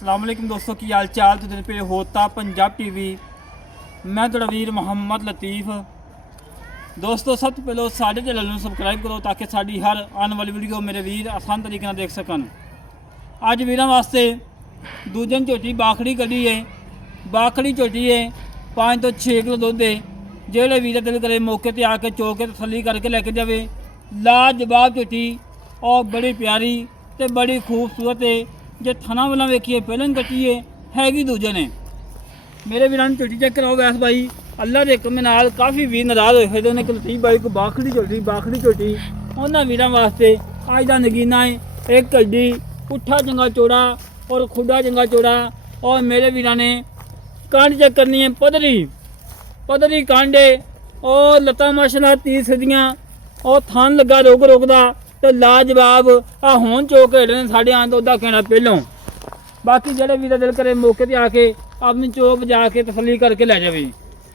अस्सलाम वालेकुम दोस्तों की हाल चाल तो दिन पे होता पंजाब टीवी मैं थोड़ा वीर मोहम्मद लतीफ़। दोस्तों सब तो पहले साढ़े चैनल में सबसक्राइब करो ताकि साड़ी हर आने वाली वीडियो मेरे वीर आसान तरीके नाल देख सकन। अज वीरां वास्ते दूजन झोटी बाखड़ी कढ़ी है। बाखड़ी झोटी है 5 तो 6 किलो दुध है। जेड़े वीर दिल करे मौके पर आके चो के तसल्ली करके लैके जाए। लाजवाब झोटी और बड़ी प्यारी तो बड़ी खूबसूरत है। जो थना वाला वेखिए पहलन कटी हैगी दूजे ने। मेरे वीर झोटी चेक कराओ वैस भाई अल्लाह के हुक्म नाल काफ़ी वीर नाराज होए थे। उन्हें लतीफ़ भाई को बाखड़ी झोटी उन्होंने वीर वास्ते अज का नगीना है। एक कड्डी पुट्ठा चंगा चौड़ा और खुडा चंगा चौड़ा। और मेरे वीर ने कांड चेक करनी है पदरी कांडे और लत्तां माशाल्लाह 30 सदियाँ और थान लगा रोकदा तो लाजवाब आ होन चौक हेठ ने साढ़े आन तो उदा कहना पहलों। बाकी जेड़े वीर दिल करे मौके पर आके अपनी चौक जाके तसल्ली करके लै जावे।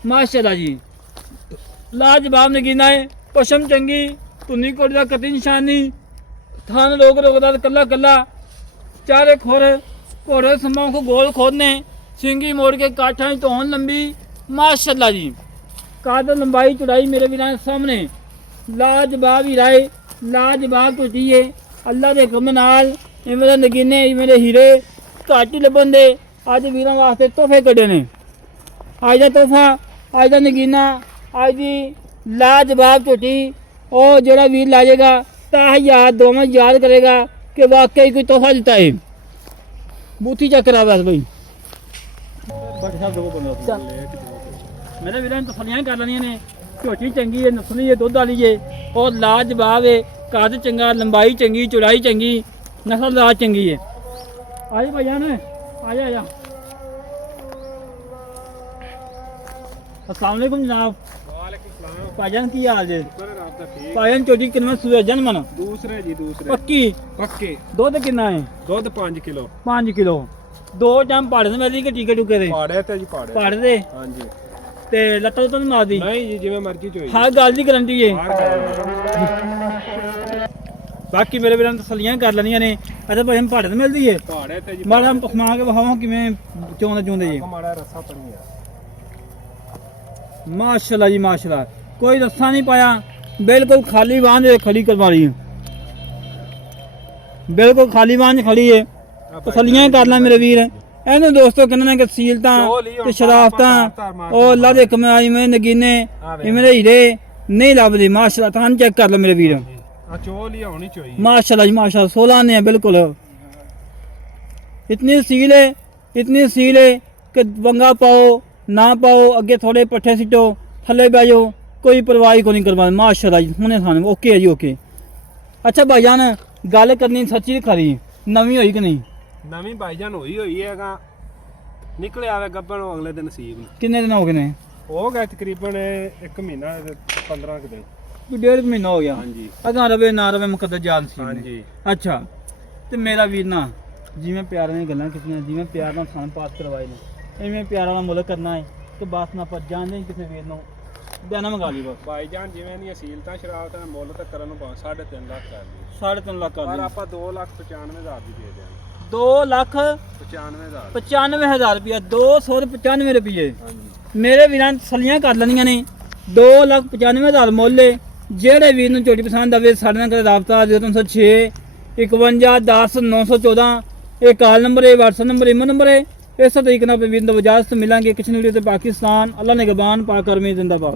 माशाल्लाह जी लाजवाब नगीना है। पशम चंगी धुनी कोट का कति निशानी थान रोकदा कला कला चारे खोर घोड़े समां को गोल खोदने सिंगी मोड़ के काठा तोहन लंबी। माशाल्लाह जी काद लंबाई चौड़ाई मेरे वीर सामने लाजवाब ही राय लाजवाब झोटी है। अल्लाह के हुक्म नाल इवें नगीने इवें हीरे घट ही लभन दे अज वीरां वास्ते तोहफे कढ़े ने। अज का तोहफा अज का नगीना अज की लाजवाब झोटी और जोड़ा वीर ला जाएगा ताह याद दोवें याद करेगा कि वाकई कोई तोहफा दिता है। बूथी चेक करा बस भाई मेरे वीर तसलियां कर लेनिया ने। झोटी चंगी है नस्ली है दुध वाली है और लाजवाब है। कद चंगा लंबाई चंगी चौड़ाई चंगी नस्लदार चंगी है। आई भाईजान आजा अस्सलाम वालेकुम जनाब। भाईजान की हाल है? भाईजान झोटी कितने सूए जन्मन? दूसरे जी दूसरे पक्के दुध कितना है? दुध 5 किलो 5 किलो। दो टाइम पहाड़े से मिलती कि टीके टूके दे? पहाड़े ते जी पहाड़े दे। हां जी ते लत्ता तो नहीं मारदी? नहीं जी जिवें मर्जी चोई हर गल दी गारंटी है। बाकी मेरे वीरां तसलियां कर लेनियां ने। अच्छा भाई हम पहाड़े से मिलती है? पहाड़े ते जी माड़ा हम पखमा के बहावा किवें चोंदे जी। हमारा रस्सा पड़ी है। माशाल्लाह जी माशाल्लाह कोई रस्सा नहीं पाया बिल्कुल खाली बांध खड़ी करवा रही है। बिल्कुल खाली बांध खड़ी है। तसलियां कर ला मेरे वीर ਇਹਨੂੰ ਦੋਸਤੋ ਕਹਿੰਦੇ ਨੇ ਕਿ ਸੀਲਤਾਂ ਤੇ ਸ਼ਰਾਫਤਾਂ ਉਹ ਅੱਲਾ ਦੇ ਕਮਾਈ ਮੈਂ ਨਗੀਨੇ ਇਵੇਂ ਦੇ ਹੀਰੇ ਨਹੀਂ ਲੱਭਦੇ। ਮਾਸ਼ਾਅੱਲਾ ਤਾਂ ਚੈੱਕ ਕਰ ਲਓ ਮੇਰੇ ਵੀਰ ਆ ਚੋਲ ਹੀ ਹੋਣੀ ਚਾਹੀਏ। माशाल्लाह जी माशाल्लाह 16 ने बिल्कुल इतनी सील है कि वंगा पाओ ना पाओ अगे थोड़े पट्ठे सिटो थले बह जाओ कोई परवाह को नहीं करवा। माशाल्लाह जी हुणे थाने ओके है जी ओके। अच्छा भाईजान गल करनी सच्ची खरी नवी होई कि नहीं? नवी भाईजान होई हैगा निकले आवे गब्बन अगले दिन नसीब किन्ने दिन हो गए ने? हो गया तकरीबन 1 महीना 15 के दिन 1.5 महीना हो गया। हाँ जी अगर रवे ना रवे मुकद्दर जान सी। हाँ जी अच्छा तो मेरा वीर ना जिवें प्यार ने गल्लां कीतियां जिवें प्यार नाल थान पास करवाए ने इवें प्यार वाला मुल्क करना है तो बस ना पर जान दे किसी वीर नूं बयाना मंगा ली बस। भाईजान जिवें दी असीलतां शराबतां मुੱਲ तक करन ਨੂੰ 3.5 ਲੱਖ ਕਰ ਲਈ 3.5 ਲੱਖ कर पर दी। ਆਪਾਂ 2,95,000 ਦੀ ਦੇ ਦਿਆਂਗੇ। 2,95,000 रुपया 295 रुपये। हाँ जी मेरे वीरां तसलियां कर लेनियां ने। 2,95,000 मुੱਲ है। जेड़े वीर नूं झोटी पसंद आवे साडे नाल राबता 0306 51 10 914 ये कॉल नंबर है व्हाट्सएप नंबर इमो नंबर है। इस तरीके नाल वीर नूं इजाजत मिलांगे किसी वीडियो ते पाकिस्तान अल्लाह ने गबान पाक करमे जिंदाबाद।